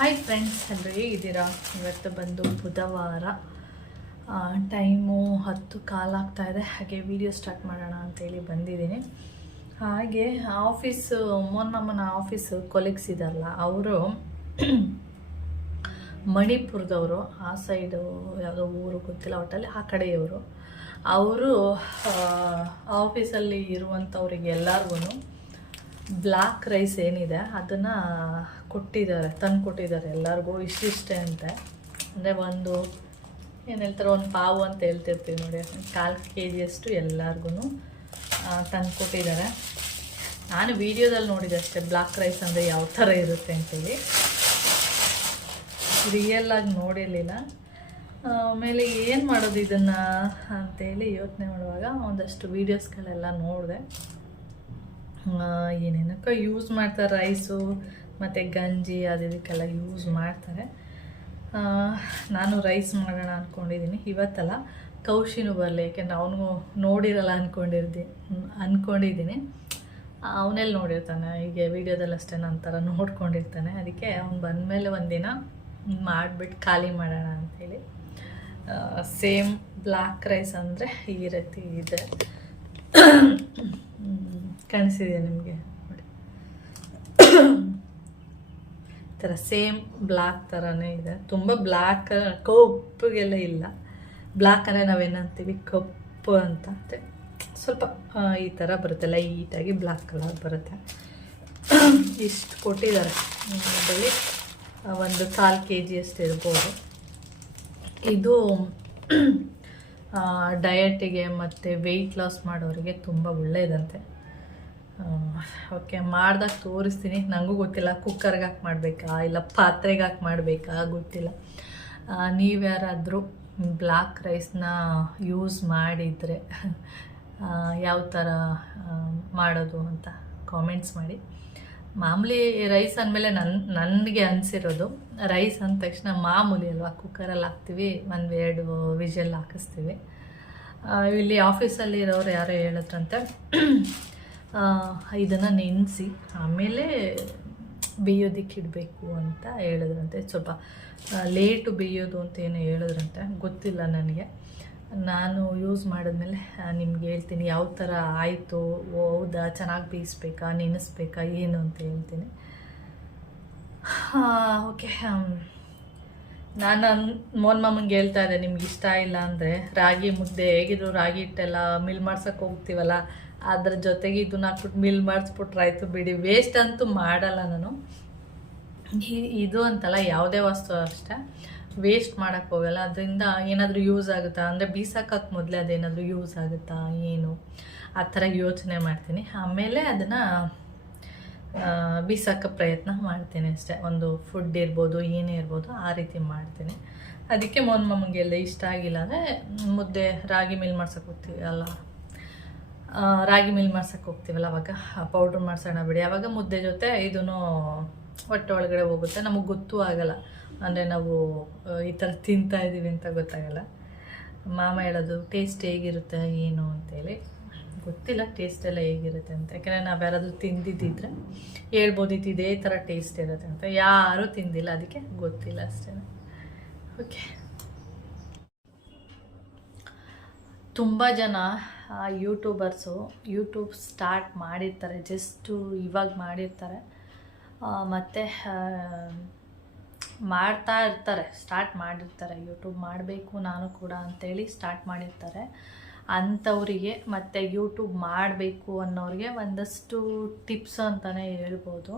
Hi friends, ಎಲ್ಲರೂ ಹೇಗಿದ್ದೀರಾ? ಇವತ್ತು ಬಂದು ಬುಧವಾರ, ಟೈಮು 10:15 ಆಗ್ತಾಯಿದೆ. ಹಾಗೆ ವಿಡಿಯೋ ಸ್ಟಾರ್ಟ್ ಮಾಡೋಣ ಅಂತೇಳಿ ಬಂದಿದ್ದೀನಿ. ಹಾಗೆ ನಮ್ಮನ ಆಫೀಸು ಕೊಲೀಗ್ಸ್ ಇದ್ದಾರಲ್ಲ, ಅವರು ಮಣಿಪುರದವರು. ಆ ಸೈಡು ಯಾವುದೋ ಊರು ಗೊತ್ತಿಲ್ಲ, ಒಟ್ಟಲ್ಲಿ ಆ ಕಡೆಯವರು. ಅವರು ಆಫೀಸಲ್ಲಿ ಇರುವಂಥವ್ರಿಗೆ ಎಲ್ಲರಿಗೂ ಬ್ಲ್ಯಾಕ್ ರೈಸ್ ಏನಿದೆ ಅದನ್ನು ತಂದು ಕೊಟ್ಟಿದ್ದಾರೆ ಎಲ್ಲರಿಗೂ ಇಷ್ಟಿಷ್ಟೇ ಅಂತೆ. ಅಂದರೆ ಏನು ಹೇಳ್ತಾರೆ, ಒಂದು ಪಾವು ಅಂತ ಹೇಳ್ತಿರ್ತೀವಿ ನೋಡಿ, 4 kg ಎಲ್ಲರಿಗೂ ತಂದು ಕೊಟ್ಟಿದ್ದಾರೆ. ನಾನು ವೀಡಿಯೋದಲ್ಲಿ ನೋಡಿದೆ ಅಷ್ಟೇ, ಬ್ಲ್ಯಾಕ್ ರೈಸ್ ಅಂದರೆ ಯಾವ ಥರ ಇರುತ್ತೆ ಅಂತೇಳಿ. ರಿಯಲ್ಲಾಗಿ ನೋಡಿರಲಿಲ್ಲ. ಆಮೇಲೆ ಏನು ಮಾಡೋದು ಇದನ್ನು ಅಂತೇಳಿ ಯೋಚನೆ ಮಾಡುವಾಗ ಒಂದಷ್ಟು ವೀಡಿಯೋಸ್ಗಳೆಲ್ಲ ನೋಡಿದೆ. ಏನೇನಕ್ಕೆ ಯೂಸ್ ಮಾಡ್ತಾರೆ, ರೈಸು ಮತ್ತು ಗಂಜಿ ಅದಕ್ಕೆಲ್ಲ ಯೂಸ್ ಮಾಡ್ತಾರೆ. ನಾನು ರೈಸ್ ಮಾಡೋಣ ಅಂದ್ಕೊಂಡಿದ್ದೀನಿ. ಇವತ್ತಲ್ಲ, ಕೌಶಿನೂ ಬರಲಿ, ಯಾಕೆಂದರೆ ಅವನಿಗೂ ನೋಡಿರಲ್ಲ ಅಂದ್ಕೊಂಡಿದ್ದೀನಿ. ಅವನೆಲ್ಲಿ ನೋಡಿರ್ತಾನೆ, ಹೀಗೆ ವೀಡಿಯೋದಲ್ಲಿ ಅಷ್ಟೇ ನನ್ನ ಥರ ನೋಡ್ಕೊಂಡಿರ್ತಾನೆ. ಅದಕ್ಕೆ ಅವ್ನು ಬಂದಮೇಲೆ ಒಂದಿನ ಮಾಡಿಬಿಟ್ಟು ಖಾಲಿ ಮಾಡೋಣ ಅಂಥೇಳಿ. ಸೇಮ್ ಬ್ಲ್ಯಾಕ್ ರೈಸ್ ಅಂದರೆ ಈ ರೀತಿ ಇದೆ, ಕಾಣಿಸಿದೆ ನಿಮಗೆ ನೋಡಿ. ಈ ಥರ ಸೇಮ್ ಬ್ಲ್ಯಾಕ್ ಥರನೇ ಇದೆ. ತುಂಬ ಬ್ಲ್ಯಾಕ್ ಕಪ್ಪುಗೆಲ್ಲ ಇಲ್ಲ. ಬ್ಲ್ಯಾಕ್ ಅಂದರೆ ನಾವೇನಂತೀವಿ ಕಪ್ಪು ಅಂತ, ಸ್ವಲ್ಪ ಈ ಥರ ಬರುತ್ತೆ, ಲೈಟಾಗಿ ಬ್ಲ್ಯಾಕ್ ಕಲರ್ ಬರುತ್ತೆ. ಇಷ್ಟು ಕೊಟ್ಟಿದ್ದಾರೆ. ಅದರಲ್ಲಿ ಒಂದು 4 kg ಇರ್ಬೋದು. ಇದು ಡಯಟಿಗೆ ಮತ್ತು ವೆಯ್ಟ್ ಲಾಸ್ ಮಾಡೋರಿಗೆ ತುಂಬ ಒಳ್ಳೆಯದಂತೆ. ಓಕೆ, ಮಾಡ್ದಾಗ ತೋರಿಸ್ತೀನಿ. ನನಗೂ ಗೊತ್ತಿಲ್ಲ ಕುಕ್ಕರ್ಗೆ ಹಾಕಿ ಮಾಡಬೇಕಾ ಇಲ್ಲ ಪಾತ್ರೆಗೆ ಹಾಕಿ ಮಾಡಬೇಕಾ ಗೊತ್ತಿಲ್ಲ. ನೀವು ಯಾರಾದರೂ ಬ್ಲ್ಯಾಕ್ ರೈಸ್ನ ಯೂಸ್ ಮಾಡಿದರೆ ಯಾವ ಥರ ಮಾಡೋದು ಅಂತ ಕಾಮೆಂಟ್ಸ್ ಮಾಡಿ. ಮಾಮೂಲಿ ರೈಸ್ ಅಂದಮೇಲೆ ನನಗೆ ಅನಿಸಿರೋದು, ರೈಸ್ ಅಂದ ತಕ್ಷಣ ಮಾಮೂಲಿ ಅಲ್ವಾ, ಕುಕ್ಕರಲ್ಲಿ ಹಾಕ್ತೀವಿ, 1-2 ವಿಷಲ್ ಹಾಕಿಸ್ತೀವಿ. ಇಲ್ಲಿ ಆಫೀಸಲ್ಲಿ ಇರೋರು ಯಾರೋ ಹೇಳಿದ್ರಂತೆ, ಇದನ್ನು ನೆನೆಸಿ ಆಮೇಲೆ ಬೇಯೋದಕ್ಕೆ ಇಡಬೇಕು ಅಂತ ಹೇಳಿದ್ರಂತೆ. ಸ್ವಲ್ಪ ಲೇಟು ಬೇಯೋದು ಅಂತ ಏನೋ ಹೇಳಿದ್ರಂತೆ, ಗೊತ್ತಿಲ್ಲ ನನಗೆ. ನಾನು ಯೂಸ್ ಮಾಡಿದ್ಮೇಲೆ ನಿಮ್ಗೆ ಹೇಳ್ತೀನಿ ಯಾವ ಥರ ಆಯಿತು, ಹೌದಾ, ಚೆನ್ನಾಗಿ ಬೇಯಿಸ್ಬೇಕಾ, ನೆನೆಸ್ಬೇಕಾ ಏನು ಅಂತ ಹೇಳ್ತೀನಿ. ಓಕೆ, ನಾನು ಮಾಮಂಗೆ ಹೇಳ್ತಾ ಇದ್ದೆ, ನಿಮ್ಗೆ ಇಷ್ಟ ಇಲ್ಲ ಅಂದರೆ ರಾಗಿ ಮುದ್ದೆ, ಹೇಗಿದ್ರು ರಾಗಿ ಹಿಟ್ಟೆಲ್ಲ ಮಿಲ್ ಮಾಡ್ಸೋಕೆ ಹೋಗ್ತೀವಲ್ಲ, ಅದ್ರ ಜೊತೆಗೆ ಇದನ್ನ ಹಾಕ್ಬಿಟ್ಟು ಮಿಲ್ ಮಾಡಿಸ್ಬಿಟ್ರೆ ಆಯಿತು ಬಿಡಿ, ವೇಸ್ಟ್ ಅಂತೂ ಮಾಡಲ್ಲ ನಾನು. ಇದು ಅಂತಲ್ಲ, ಯಾವುದೇ ವಸ್ತು ಅಷ್ಟೇ ವೇಸ್ಟ್ ಮಾಡೋಕ್ಕೆ ಹೋಗಲ್ಲ. ಅದರಿಂದ ಏನಾದರೂ ಯೂಸ್ ಆಗುತ್ತಾ ಅಂದರೆ ಬೀಸಾಕೋಕ್ಕೆ ಮೊದಲೇ ಅದೇನಾದರೂ ಯೂಸ್ ಆಗುತ್ತಾ ಏನು, ಆ ಥರ ಯೋಚನೆ ಮಾಡ್ತೀನಿ. ಆಮೇಲೆ ಅದನ್ನು ಬೀಸಾಕೋ ಪ್ರಯತ್ನ ಮಾಡ್ತೀನಿ ಅಷ್ಟೇ. ಒಂದು ಫುಡ್ ಇರ್ಬೋದು, ಏನೇ ಇರ್ಬೋದು, ಆ ರೀತಿ ಮಾಡ್ತೀನಿ. ಅದಕ್ಕೆ ಮಾಮಂಗೆ ಎಲ್ಲ ಇಷ್ಟ ಆಗಿಲ್ಲ ಅಂದರೆ ಮುದ್ದೆ ರಾಗಿ ಮಿಲ್ ಮಾಡ್ಸೋಕೆ ಹೋಗ್ತೀವಿ ಅಲ್ಲ, ರಾಗಿ ಮಿಲ್ ಮಾಡ್ಸೋಕೆ ಹೋಗ್ತೀವಲ್ಲ, ಅವಾಗ ಪೌಡ್ರ್ ಮಾಡ್ಸೋಣ ಬಿಡಿ, ಆವಾಗ ಮುದ್ದೆ ಜೊತೆ ಇದೂ ಹೊಟ್ಟೆ ಒಳಗಡೆ ಹೋಗುತ್ತೆ, ನಮಗೆ ಗೊತ್ತೂ ಆಗಲ್ಲ. ಅಂದರೆ ನಾವು ಈ ಥರ ತಿಂತಾಯಿದ್ದೀವಿ ಅಂತ ಗೊತ್ತಾಗಲ್ಲ. ಮಾಮ ಹೇಳೋದು ಟೇಸ್ಟ್ ಹೇಗಿರುತ್ತೆ ಏನು ಅಂತೇಳಿ, ಗೊತ್ತಿಲ್ಲ ಟೇಸ್ಟ್ ಎಲ್ಲ ಹೇಗಿರುತ್ತೆ ಅಂತ. ಯಾಕೆಂದರೆ ನಾವು ಯಾರಾದರೂ ತಿಂದಿದ್ದಿದ್ರೆ ಹೇಳ್ಬೋದಿತ್ತು ಇದೇ ಥರ ಟೇಸ್ಟ್ ಇರುತ್ತೆ ಅಂತ. ಯಾರೂ ತಿಂದಿಲ್ಲ, ಅದಕ್ಕೆ ಗೊತ್ತಿಲ್ಲ ಅಷ್ಟೇ. ಓಕೆ, ತುಂಬ ಜನ ಯೂಟ್ಯೂಬರ್ಸು ಯೂಟ್ಯೂಬ್ ಸ್ಟಾರ್ಟ್ ಮಾಡಿರ್ತಾರೆ, ಜಸ್ಟು ಇವಾಗ ಮಾಡಿರ್ತಾರೆ, ಮತ್ತು ಮಾಡ್ತಾ ಇರ್ತಾರೆ, ಸ್ಟಾರ್ಟ್ ಮಾಡಿರ್ತಾರೆ. ಯೂಟ್ಯೂಬ್ ಮಾಡಬೇಕು ನಾನು ಕೂಡ ಅಂತೇಳಿ ಸ್ಟಾರ್ಟ್ ಮಾಡಿರ್ತಾರೆ. ಅಂಥವರಿಗೆ ಮತ್ತು ಯೂಟ್ಯೂಬ್ ಮಾಡಬೇಕು ಅನ್ನೋರಿಗೆ ಒಂದಷ್ಟು ಟಿಪ್ಸ್ ಅಂತಲೇ ಹೇಳ್ಬೋದು.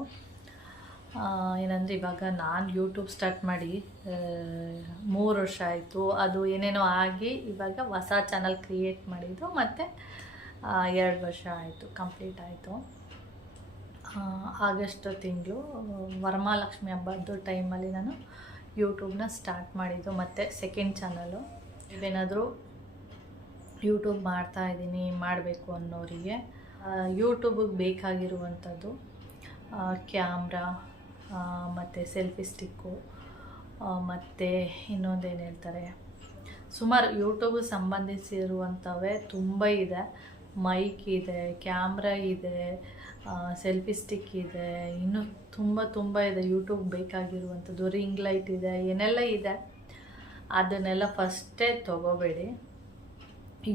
ಏನಂದರೆ, ಇವಾಗ ನಾನು ಯೂಟ್ಯೂಬ್ ಸ್ಟಾರ್ಟ್ ಮಾಡಿ 3 ವರ್ಷ ಆಯಿತು. ಅದು ಏನೇನೋ ಆಗಿ ಇವಾಗ ಹೊಸ ಚಾನಲ್ ಕ್ರಿಯೇಟ್ ಮಾಡಿದ್ದು ಮತ್ತು 2 ವರ್ಷ ಆಯಿತು, ಕಂಪ್ಲೀಟ್ ಆಯಿತು. ಆಗಸ್ಟ್ ತಿಂಗಳು ವರಮಹಾಲಕ್ಷ್ಮಿ ಹಬ್ಬದ ಟೈಮಲ್ಲಿ ನಾನು ಯೂಟ್ಯೂಬ್ನ ಸ್ಟಾರ್ಟ್ ಮಾಡಿದ್ದು. ಮತ್ತು ಸೆಕೆಂಡ್ ಚಾನಲು. ಇವೇನಾದರೂ ಯೂಟ್ಯೂಬ್ ಮಾಡ್ತಾಯಿದ್ದೀನಿ ಮಾಡಬೇಕು ಅನ್ನೋರಿಗೆ ಯೂಟ್ಯೂಬಿಗೆ ಬೇಕಾಗಿರುವಂಥದ್ದು ಕ್ಯಾಮ್ರಾ ಮತ್ತು ಸೆಲ್ಫಿ ಸ್ಟಿಕ್ಕು, ಮತ್ತು ಇನ್ನೊಂದೇನು ಹೇಳ್ತಾರೆ, ಸುಮಾರು ಯೂಟ್ಯೂಬ್ಗೆ ಸಂಬಂಧಿಸಿರುವಂಥವೇ ತುಂಬ ಇದೆ. ಮೈಕ್ ಇದೆ, ಕ್ಯಾಮ್ರಾ ಇದೆ, ಸೆಲ್ಫಿ ಸ್ಟಿಕ್ ಇದೆ, ಇನ್ನೂ ತುಂಬ ಇದೆ ಯೂಟ್ಯೂಬ್ ಬೇಕಾಗಿರುವಂಥದ್ದು. ರಿಂಗ್ ಲೈಟ್ ಇದೆ, ಏನೆಲ್ಲ ಇದೆ. ಅದನ್ನೆಲ್ಲ ಫಸ್ಟೇ ತೊಗೋಬೇಡಿ.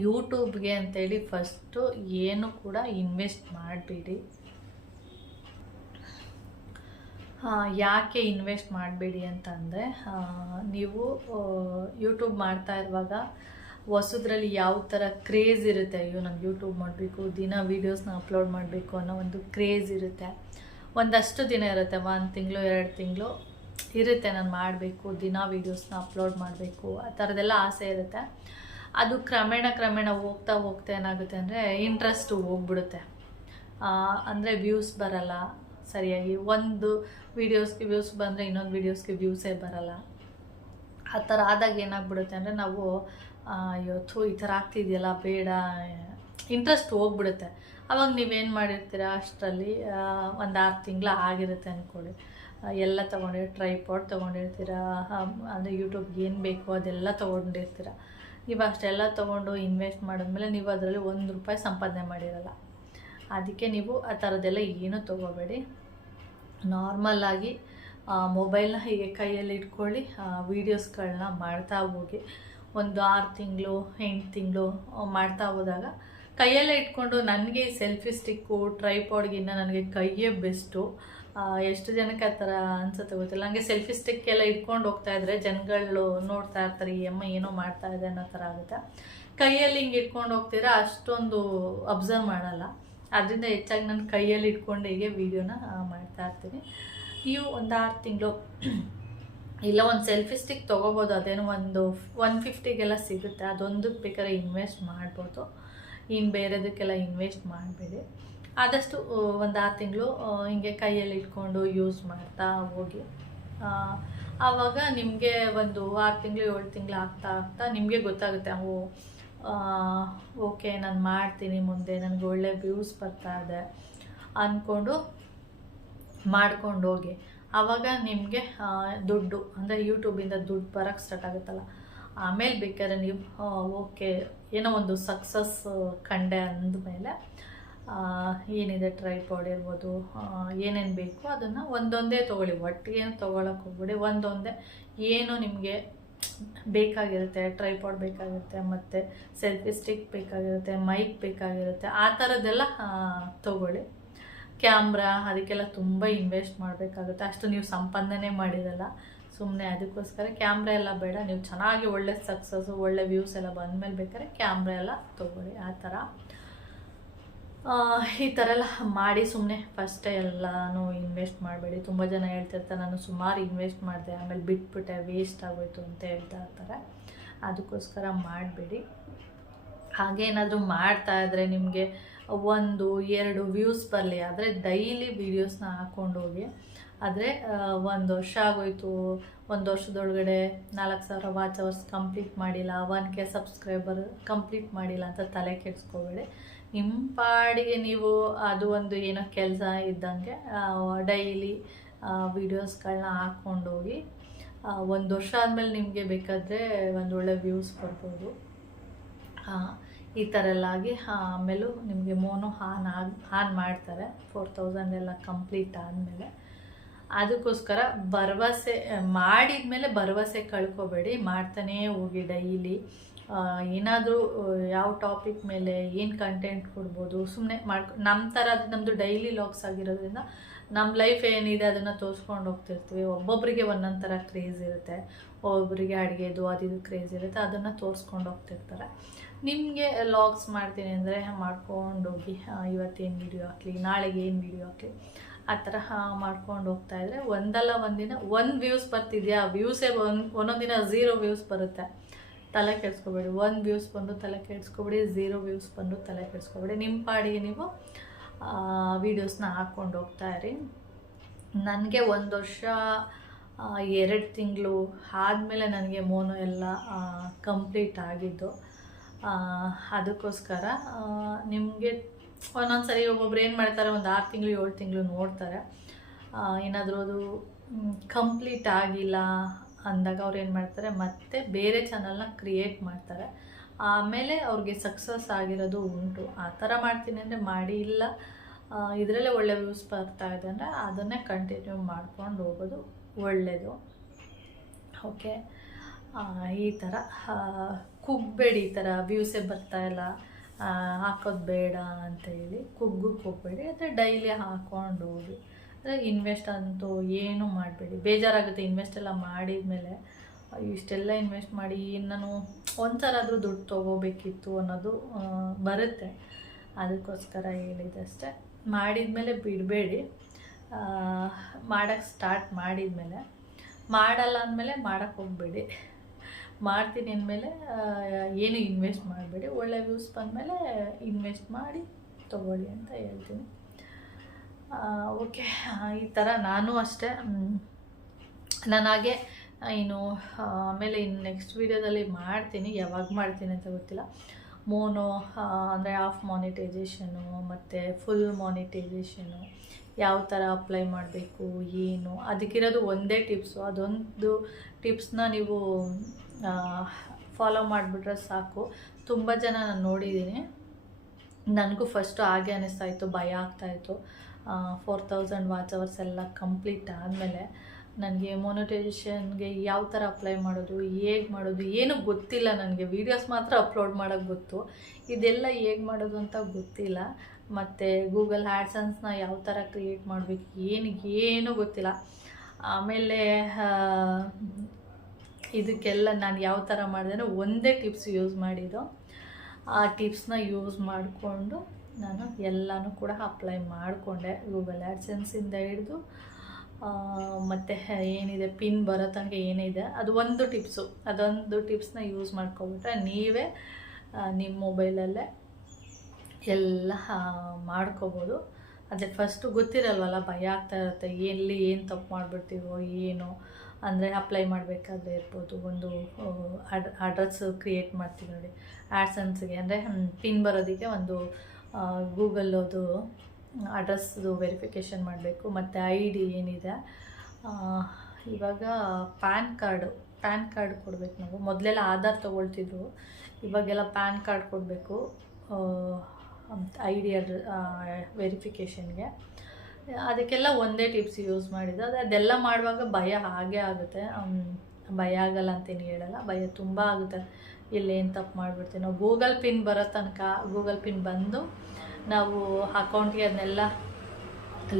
ಯೂಟ್ಯೂಬ್ಗೆ ಅಂತೇಳಿ ಫಸ್ಟು ಏನು ಕೂಡ ಇನ್ವೆಸ್ಟ್ ಮಾಡಬೇಡಿ. ಯಾಕೆ ಇನ್ವೆಸ್ಟ್ ಮಾಡಬೇಡಿ ಅಂತಂದರೆ, ನೀವು ಯೂಟ್ಯೂಬ್ ಮಾಡ್ತಾ ಇರುವಾಗ ಹೊಸದ್ರಲ್ಲಿ ಯಾವ ಥರ ಕ್ರೇಜ್ ಇರುತ್ತೆ, ಅಯ್ಯೋ ನಂಗೆ ಯೂಟ್ಯೂಬ್ ಮಾಡಬೇಕು, ದಿನ ವೀಡಿಯೋಸ್ನ ಅಪ್ಲೋಡ್ ಮಾಡಬೇಕು ಅನ್ನೋ ಒಂದು ಕ್ರೇಜ್ ಇರುತ್ತೆ. ಒಂದಷ್ಟು ದಿನ ಇರುತ್ತೆ, 1 ತಿಂಗಳು 2 ತಿಂಗಳು ಇರುತ್ತೆ, ನಾನು ಮಾಡಬೇಕು, ದಿನ ವೀಡಿಯೋಸ್ನ ಅಪ್ಲೋಡ್ ಮಾಡಬೇಕು, ಆ ಥರದ್ದೆಲ್ಲ ಆಸೆ ಇರುತ್ತೆ. ಅದು ಕ್ರಮೇಣ ಹೋಗ್ತಾ ಏನಾಗುತ್ತೆ ಅಂದರೆ ಇಂಟ್ರೆಸ್ಟು ಹೋಗ್ಬಿಡುತ್ತೆ. ಅಂದರೆ ವ್ಯೂಸ್ ಬರಲ್ಲ ಸರಿಯಾಗಿ. ಒಂದು ವೀಡಿಯೋಸ್ಗೆ ವ್ಯೂಸ್ ಬಂದರೆ ಇನ್ನೊಂದು ವೀಡಿಯೋಸ್ಗೆ ವ್ಯೂಸೇ ಬರಲ್ಲ. ಆ ಥರ ಆದಾಗ ಏನಾಗ್ಬಿಡುತ್ತೆ ಅಂದರೆ ನಾವು ಇವತ್ತು ಈ ಥರ ಆಗ್ತಿದೆಯಲ್ಲ ಬೇಡ, ಇಂಟ್ರೆಸ್ಟ್ ಹೋಗ್ಬಿಡುತ್ತೆ. ಆವಾಗ ನೀವೇನು ಮಾಡಿರ್ತೀರ, ಅಷ್ಟರಲ್ಲಿ 1-6 ತಿಂಗಳು ಆಗಿರುತ್ತೆ ಅಂದ್ಕೊಳ್ಳಿ. ಎಲ್ಲ ಟ್ರೈಪಾಡ್ ತೊಗೊಂಡಿರ್ತೀರ, ಅಂದರೆ ಯೂಟ್ಯೂಬ್ಗೆ ಏನು ಬೇಕೋ ಅದೆಲ್ಲ ತೊಗೊಂಡಿರ್ತೀರ. ನೀವು ಅಷ್ಟೆಲ್ಲ ತೊಗೊಂಡು ಇನ್ವೆಸ್ಟ್ ಮಾಡಿದ್ಮೇಲೆ ನೀವು ಅದರಲ್ಲಿ ₹1 ಸಂಪಾದನೆ ಮಾಡಿರಲ್ಲ. ಅದಕ್ಕೆ ನೀವು ಆ ಥರದ್ದೆಲ್ಲ ಏನೂ ತೊಗೋಬೇಡಿ. ನಾರ್ಮಲ್ಲಾಗಿ ಮೊಬೈಲ್ನ ಹೀಗೆ ಕೈಯಲ್ಲಿ ಇಟ್ಕೊಳ್ಳಿ, ವೀಡಿಯೋಸ್ಗಳನ್ನ ಮಾಡ್ತಾ ಹೋಗಿ. ಒಂದು 6 ತಿಂಗಳು 8 ತಿಂಗಳು ಮಾಡ್ತಾ ಹೋದಾಗ ಕೈಯಲ್ಲೇ ಇಟ್ಕೊಂಡು, ನನಗೆ ಸೆಲ್ಫಿ ಸ್ಟಿಕ್ಕು ಟ್ರೈಪಾಡ್ಗಿನ್ನ ನನಗೆ ಕೈಯೇ ಬೆಸ್ಟು. ಎಷ್ಟು ಜನಕ್ಕೆ ಆ ಥರ ಅನ್ಸುತ್ತೆ ಗೊತ್ತಿಲ್ಲ. ನನಗೆ ಸೆಲ್ಫಿ ಸ್ಟಿಕ್ ಎಲ್ಲ ಇಟ್ಕೊಂಡು ಹೋಗ್ತಾಯಿದ್ರೆ ಜನಗಳು ನೋಡ್ತಾ ಇರ್ತಾರೆ, ಈ ಅಮ್ಮ ಏನೋ ಮಾಡ್ತಾ ಇದೆ ಅನ್ನೋ ಥರ ಆಗುತ್ತೆ. ಕೈಯಲ್ಲಿ ಹಿಂಗೆ ಇಟ್ಕೊಂಡು ಹೋಗ್ತೀರಾ, ಅಷ್ಟೊಂದು ಅಬ್ಸರ್ವ್ ಮಾಡಲ್ಲ. ಅದರಿಂದ ಹೆಚ್ಚಾಗಿ ನಾನು ಕೈಯಲ್ಲಿ ಇಟ್ಕೊಂಡು ಹೀಗೆ ವೀಡಿಯೋನ ಮಾಡ್ತಾ ಇರ್ತೀನಿ. ನೀವು ಒಂದು 6 ತಿಂಗಳು ಇಲ್ಲ ಒಂದು ಸೆಲ್ಫಿ ಸ್ಟಿಕ್ ತೊಗೋಬೋದು, ಅದೇನೋ ಒಂದು 150ಗೆಲ್ಲ ಸಿಗುತ್ತೆ, ಅದೊಂದಕ್ಕೆ ಬೇಕಾದ್ರೆ ಇನ್ವೆಸ್ಟ್ ಮಾಡ್ಬೋದು. ಇನ್ನು ಬೇರೆದಕ್ಕೆಲ್ಲ ಇನ್ವೆಸ್ಟ್ ಮಾಡಬೇಡಿ. ಆದಷ್ಟು ಒಂದು 6 ತಿಂಗಳು ಹಿಂಗೆ ಕೈಯಲ್ಲಿ ಇಟ್ಕೊಂಡು ಯೂಸ್ ಮಾಡ್ತಾ ಹೋಗಿ. ಆವಾಗ ನಿಮಗೆ ಒಂದು 6 ತಿಂಗಳು 7 ತಿಂಗಳು ಆಗ್ತಾ ನಿಮಗೆ ಗೊತ್ತಾಗುತ್ತೆ, ಓಕೆ ನಾನು ಮಾಡ್ತೀನಿ, ಮುಂದೆ ನನಗೆ ಒಳ್ಳೆ ವ್ಯೂಸ್ ಬರ್ತಾ ಇದೆ ಅಂದ್ಕೊಂಡು ಮಾಡ್ಕೊಂಡು ಹೋಗಿ. ಆವಾಗ ನಿಮಗೆ ದುಡ್ಡು ಅಂದರೆ ಯೂಟ್ಯೂಬಿಂದ ದುಡ್ಡು ಬರೋಕ್ಕೆ ಸ್ಟಾರ್ಟ್ ಆಗುತ್ತಲ್ಲ, ಆಮೇಲೆ ಬೇಕಾದ್ರೆ ನೀವು ಓಕೆ ಏನೋ ಒಂದು ಸಕ್ಸಸ್ ಕಂಡೆ ಅಂದಮೇಲೆ ಏನಿದೆ ಟ್ರೈಪಾಡ್ ಇರ್ಬೋದು, ಏನೇನು ಬೇಕು ಅದನ್ನು ಒಂದೊಂದೇ ತೊಗೊಳ್ಳಿ. ಒಟ್ಟಿಗೆ ಏನು ತೊಗೊಳಕ್ಕೆ ಹೋಗ್ಬಿಡಿ, ಒಂದೊಂದೇ ಏನು ನಿಮಗೆ ಬೇಕಾಗಿರುತ್ತೆ. ಟ್ರೈಪಾಡ್ ಬೇಕಾಗಿರುತ್ತೆ, ಮತ್ತು ಸೆಲ್ಫಿ ಸ್ಟಿಕ್ ಬೇಕಾಗಿರುತ್ತೆ, ಮೈಕ್ ಬೇಕಾಗಿರುತ್ತೆ, ಆ ಥರದ್ದೆಲ್ಲ ತೊಗೊಳ್ಳಿ. ಕ್ಯಾಮ್ರಾ ಅದಕ್ಕೆಲ್ಲ ತುಂಬ ಇನ್ವೆಸ್ಟ್ ಮಾಡಬೇಕಾಗುತ್ತೆ, ಅಷ್ಟು ನೀವು ಸಂಪಾದನೆ ಮಾಡಿರಲ್ಲ ಸುಮ್ಮನೆ. ಅದಕ್ಕೋಸ್ಕರ ಕ್ಯಾಮ್ರಾ ಎಲ್ಲ ಬೇಡ, ನೀವು ಚೆನ್ನಾಗಿ ಒಳ್ಳೆ ಸಕ್ಸಸ್ಸು ಒಳ್ಳೆ ವ್ಯೂಸ್ ಎಲ್ಲ ಬಂದಮೇಲೆ ಬೇಕಾದ್ರೆ ಕ್ಯಾಮ್ರಾ ಎಲ್ಲ ತೊಗೊಳ್ಳಿ. ಆ ಥರ ಈ ಥರ ಎಲ್ಲ ಮಾಡಿ ಸುಮ್ಮನೆ ಫಸ್ಟೇ ಎಲ್ಲನೂ ಇನ್ವೆಸ್ಟ್ ಮಾಡಬೇಡಿ. ತುಂಬ ಜನ ಹೇಳ್ತಿರ್ತಾರೆ, ನಾನು ಸುಮಾರು ಇನ್ವೆಸ್ಟ್ ಮಾಡಿದೆ ಆಮೇಲೆ ಬಿಟ್ಬಿಟ್ಟೆ, ವೇಸ್ಟ್ ಆಗೋಯ್ತು ಅಂತ ಹೇಳ್ತಾ ಇರ್ತಾರೆ. ಅದಕ್ಕೋಸ್ಕರ ಮಾಡಬೇಡಿ. ಹಾಗೆ ಏನಾದರೂ ಮಾಡ್ತಾಯಿದ್ರೆ ನಿಮಗೆ 1-2 ವ್ಯೂಸ್ ಬರಲಿ, ಆದರೆ ಡೈಲಿ ವೀಡಿಯೋಸ್ನ ಹಾಕ್ಕೊಂಡು ಹೋಗಿ. ಆದರೆ 1 ವರ್ಷ ಆಗೋಯ್ತು, 1 ವರ್ಷದೊಳಗಡೆ 4,000 ವಾಚ್ ಅವರ್ಸ್ ಕಂಪ್ಲೀಟ್ ಮಾಡಿಲ್ಲ, 1K ಸಬ್ಸ್ಕ್ರೈಬರ್ ಕಂಪ್ಲೀಟ್ ಮಾಡಿಲ್ಲ ಅಂತ ತಲೆ ಕೆಡಿಸ್ಕೋಬೇಡಿ. ನಿಮ್ಮ ಪಾಡಿಗೆ ನೀವು ಅದು ಒಂದು ಏನೋ ಕೆಲಸ ಇದ್ದಂಗೆ ಡೈಲಿ ವೀಡಿಯೋಸ್ಗಳನ್ನ ಹಾಕ್ಕೊಂಡೋಗಿ. 1 ವರ್ಷ ಆದಮೇಲೆ ನಿಮಗೆ ಬೇಕಾದರೆ ಒಂದೊಳ್ಳೆ ವ್ಯೂಸ್ ಬರ್ಬೋದು. ಈ ಥರ ಎಲ್ಲ ಆಗಿ ಆಮೇಲೂ ನಿಮಗೆ ಮೋನೋ ಆನ್ ಮಾಡ್ತಾರೆ 4,000 ಎಲ್ಲ ಕಂಪ್ಲೀಟ್ ಆದಮೇಲೆ. ಅದಕ್ಕೋಸ್ಕರ ಭರವಸೆ ಮಾಡಿದ್ಮೇಲೆ ಭರವಸೆ ಕಳ್ಕೊಬೇಡಿ, ಮಾಡ್ತಾನೇ ಹೋಗಿ ಡೈಲಿ. ಏನಾದರೂ ಯಾವ ಟಾಪಿಕ್ ಮೇಲೆ ಏನು ಕಂಟೆಂಟ್ ಕೊಡ್ಬೋದು ಸುಮ್ಮನೆ ನಮ್ಮ ಥರ. ಅದು ನಮ್ಮದು ಡೈಲಿ ಲಾಗ್ಸ್ ಆಗಿರೋದ್ರಿಂದ ನಮ್ಮ ಲೈಫ್ ಏನಿದೆ ಅದನ್ನು ತೋರಿಸ್ಕೊಂಡು ಹೋಗ್ತಿರ್ತೀವಿ. ಒಬ್ಬೊಬ್ಬರಿಗೆ ಒಂದೊಂದು ಥರ ಕ್ರೇಜ್ ಇರುತ್ತೆ, ಒಬ್ಬೊಬ್ಬರಿಗೆ ಅಡುಗೆದು ಅದು ಕ್ರೇಜ್ ಇರುತ್ತೆ, ಅದನ್ನು ತೋರಿಸ್ಕೊಂಡು ಹೋಗ್ತಿರ್ತಾರೆ. ನಿಮಗೆ ಲಾಗ್ಸ್ ಮಾಡ್ತೀನಿ ಅಂದರೆ ಮಾಡ್ಕೊಂಡೋಗಿ, ಇವತ್ತೇನು ವೀಡಿಯೋ ಹಾಕಲಿ, ನಾಳೆಗೆ ಏನು ವೀಡಿಯೋ ಹಾಕಲಿ, ಆ ಥರ ಮಾಡ್ಕೊಂಡು ಹೋಗ್ತಾಯಿದ್ರೆ ಒಂದಲ್ಲ ಒಂದಿನ 1 ವ್ಯೂಸ್ ಬರ್ತಿದೆಯಾ, ವ್ಯೂಸೇ ಒಂದೊಂದು ದಿನ 0 ವ್ಯೂಸ್ ಬರುತ್ತೆ, ತಲೆ ಕೆಡಿಸ್ಕೊಬೇಡಿ. 1 ವ್ಯೂಸ್ ಬಂದು ತಲೆ ಕೆಡಿಸ್ಕೊಬೇಡಿ, 0 ವ್ಯೂಸ್ ಬಂದು ತಲೆ ಕೆಡಿಸ್ಕೊಬೇಡಿ. ನಿಮ್ಮ ಪಾಡಿಗೆ ನೀವು ವೀಡಿಯೋಸ್ನ ಹಾಕ್ಕೊಂಡು ಹೋಗ್ತಾಯಿರಿ. ನನಗೆ 1 ವರ್ಷ 2 ತಿಂಗಳು ಆದಮೇಲೆ ನನಗೆ ಮೋನೋ ಎಲ್ಲ ಕಂಪ್ಲೀಟ್ ಆಗಿದ್ದು. ಅದಕ್ಕೋಸ್ಕರ ನಿಮಗೆ ಒಂದೊಂದು ಸರಿ ಒಬ್ಬೊಬ್ರು ಏನು ಮಾಡ್ತಾರೆ, ಒಂದು 6 ತಿಂಗಳು 7 ತಿಂಗಳು ನೋಡ್ತಾರೆ, ಏನಾದರೂ ಅದು ಕಂಪ್ಲೀಟ್ ಆಗಿಲ್ಲ ಅಂದಾಗ ಅವ್ರು ಏನು ಮಾಡ್ತಾರೆ, ಮತ್ತೆ ಬೇರೆ ಚಾನಲ್ನ ಕ್ರಿಯೇಟ್ ಮಾಡ್ತಾರೆ, ಆಮೇಲೆ ಅವ್ರಿಗೆ ಸಕ್ಸಸ್ ಆಗಿರೋದು ಉಂಟು. ಆ ಥರ ಮಾಡ್ತೀನಿ ಅಂದರೆ ಮಾಡಿ, ಇಲ್ಲ ಇದರಲ್ಲೇ ಒಳ್ಳೆ ವ್ಯೂಸ್ ಬರ್ತಾ ಇದೆ ಅಂದರೆ ಅದನ್ನೇ ಕಂಟಿನ್ಯೂ ಮಾಡ್ಕೊಂಡು ಹೋಗೋದು ಒಳ್ಳೆಯದು. ಓಕೆ, ಈ ಥರ ಕುಗ್ಬೇಡಿ. ಈ ಥರ ವ್ಯೂಸೇ ಬರ್ತಾಯಿಲ್ಲ, ಹಾಕೋದು ಬೇಡ ಅಂತ ಹೇಳಿ ಕುಗ್ಗಕ್ಕೆ ಹೋಗಬೇಡಿ. ಅಂದರೆ ಡೈಲಿ ಹಾಕ್ಕೊಂಡು ಹೋಗಿ. ಅಂದರೆ ಇನ್ವೆಸ್ಟ್ ಅಂತೂ ಏನೂ ಮಾಡಬೇಡಿ. ಬೇಜಾರಾಗುತ್ತೆ ಇನ್ವೆಸ್ಟ್ ಎಲ್ಲ ಮಾಡಿದ್ಮೇಲೆ, ಇಷ್ಟೆಲ್ಲ ಇನ್ವೆಸ್ಟ್ ಮಾಡಿ ನಾನು ಒಂದು ಸಲ ಆದರೂ ದುಡ್ಡು ತೊಗೋಬೇಕಿತ್ತು ಅನ್ನೋದು ಬರುತ್ತೆ. ಅದಕ್ಕೋಸ್ಕರ ಹೇಳಿದಷ್ಟೇ. ಮಾಡಿದ್ಮೇಲೆ ಬಿಡಬೇಡಿ. ಮಾಡೋಕ್ಕೆ ಸ್ಟಾರ್ಟ್ ಮಾಡಿದ್ಮೇಲೆ, ಮಾಡಲ್ಲ ಅಂದಮೇಲೆ ಮಾಡೋಕ್ಕೆ ಹೋಗಬೇಡಿ. ಮಾಡ್ತೀನಿ ಅಂದಮೇಲೆ ಏನು ಇನ್ವೆಸ್ಟ್ ಮಾಡಬೇಡಿ. ಒಳ್ಳೆ ವ್ಯೂಸ್ ಬಂದಮೇಲೆ ಇನ್ವೆಸ್ಟ್ ಮಾಡಿ ತೊಗೊಳ್ಳಿ ಅಂತ ಹೇಳ್ತೀನಿ. ಓಕೆ, ಈ ಥರ ನಾನು ಅಷ್ಟೇ. ನನಗೆ ಇನ್ನು ಆಮೇಲೆ ಇನ್ನು ನೆಕ್ಸ್ಟ್ ವೀಡಿಯೋದಲ್ಲಿ ಮಾಡ್ತೀನಿ. ಯಾವಾಗ ಮಾಡ್ತೀನಿ ಅಂತ ಗೊತ್ತಿಲ್ಲ. ಮೋನೋ ಅಂದರೆ ಆಫ್ ಮಾನಿಟೈಸೇಷನು ಮತ್ತು ಫುಲ್ ಮಾನಿಟೈಸೇಷನು ಯಾವ ಥರ ಅಪ್ಲೈ ಮಾಡಬೇಕು ಏನು, ಅದಕ್ಕಿರೋದು ಒಂದೇ ಟಿಪ್ಸು. ಅದೊಂದು ಟಿಪ್ಸ್ನ ನೀವು ಫಾಲೋ ಮಾಡಿಬಿಟ್ರೆ ಸಾಕು. ತುಂಬ ಜನ ನಾನು ನೋಡಿದ್ದೀನಿ. ನನಗೂ ಫಸ್ಟು ಹಾಗೆ ಅನ್ನಿಸ್ತಾಯಿತ್ತು, ಭಯ ಆಗ್ತಾಯಿತ್ತು. 4000 ವಾಚ್ ಅವರ್ಸ್ ಎಲ್ಲ ಕಂಪ್ಲೀಟ್ ಆದಮೇಲೆ ನನಗೆ ಮೊನಿಟೈಸೇಷನ್ಗೆ ಯಾವ ಥರ ಅಪ್ಲೈ ಮಾಡೋದು, ಹೇಗೆ ಮಾಡೋದು ಏನೂ ಗೊತ್ತಿಲ್ಲ. ನನಗೆ ವೀಡಿಯೋಸ್ ಮಾತ್ರ ಅಪ್ಲೋಡ್ ಮಾಡೋಕ್ಕೆ ಗೊತ್ತು, ಇದೆಲ್ಲ ಹೇಗೆ ಮಾಡೋದು ಅಂತ ಗೊತ್ತಿಲ್ಲ. ಮತ್ತು ಗೂಗಲ್ ಆ್ಯಡ್ಸೆನ್ಸ್ನ ಯಾವ ಥರ ಕ್ರಿಯೇಟ್ ಮಾಡಬೇಕು ಏನೂ ಗೊತ್ತಿಲ್ಲ. ಆಮೇಲೆ ಇದಕ್ಕೆಲ್ಲ ನಾನು ಯಾವ ಥರ ಮಾಡಿದೆ ಅಂದರೆ ಒಂದೇ ಟಿಪ್ಸ್ ಯೂಸ್ ಮಾಡಿದ್ದು. ಆ ಟಿಪ್ಸ್ನ ಯೂಸ್ ಮಾಡಿಕೊಂಡು ನಾನು ಎಲ್ಲನೂ ಕೂಡ ಅಪ್ಲೈ ಮಾಡಿಕೊಂಡೆ. ಗೂಗಲ್ ಆ್ಯಡ್ಸೆನ್ಸಿಂದ ಹಿಡಿದು ಮತ್ತು ಏನಿದೆ ಪಿನ್ ಬರೋ ತನಕ ಏನಿದೆ ಅದು ಒಂದು ಟಿಪ್ಸು. ಅದೊಂದು ಟಿಪ್ಸ್ನ ಯೂಸ್ ಮಾಡ್ಕೊಬಿಟ್ರೆ ನೀವೇ ನಿಮ್ಮ ಮೊಬೈಲಲ್ಲೇ ಎಲ್ಲ ಮಾಡ್ಕೋಬೋದು. ಅದೇ ಫಸ್ಟು ಗೊತ್ತಿರಲ್ವಲ್ಲ, ಭಯ ಆಗ್ತಾ ಇರುತ್ತೆ. ಎಲ್ಲಿ ಏನು ತಪ್ಪು ಮಾಡಿಬಿಡ್ತೀವೋ ಏನು ಅಂದರೆ ಅಪ್ಲೈ ಮಾಡಬೇಕಾದ್ರೆ ಇರ್ಬೋದು. ಒಂದು ಅಡ್ರೆಸ್ ಕ್ರಿಯೇಟ್ ಮಾಡ್ತೀವಿ ನೋಡಿ ಆ್ಯಡ್ಸೆನ್ಸ್ಗೆ, ಅಂದರೆ ಪಿನ್ ಬರೋದಕ್ಕೆ ಒಂದು ಗೂಗಲ್ಲದು ಅಡ್ರೆಸ್ದು ವೆರಿಫಿಕೇಷನ್ ಮಾಡಬೇಕು. ಮತ್ತು ID ಏನಿದೆ, ಇವಾಗ ಪ್ಯಾನ್ ಕಾರ್ಡ್ ಕೊಡಬೇಕು ನಾವು. ಮೊದಲೆಲ್ಲ ಆಧಾರ್ ತೊಗೊಳ್ತಿದ್ರು, ಇವಾಗೆಲ್ಲ ಪ್ಯಾನ್ ಕಾರ್ಡ್ ಕೊಡಬೇಕು ID ವೆರಿಫಿಕೇಷನ್ಗೆ. ಅದಕ್ಕೆಲ್ಲ ಒಂದೇ ಟಿಪ್ಸ್ ಯೂಸ್ ಮಾಡಿದ್ದು. ಅದೆಲ್ಲ ಮಾಡುವಾಗ ಭಯ ಹಾಗೇ ಆಗುತ್ತೆ. ಭಯ ಆಗಲ್ಲ ಅಂತೇನು ಹೇಳಲ್ಲ, ಭಯ ತುಂಬ ಆಗುತ್ತೆ. ಇಲ್ಲೇನು ತಪ್ಪು ಮಾಡಿಬಿಡ್ತೀವಿ ನಾವು. ಗೂಗಲ್ ಪಿನ್ ಬರೋ ತನಕ, ಗೂಗಲ್ ಪಿನ್ ಬಂದು ನಾವು ಅಕೌಂಟ್ಗೆ ಅದನ್ನೆಲ್ಲ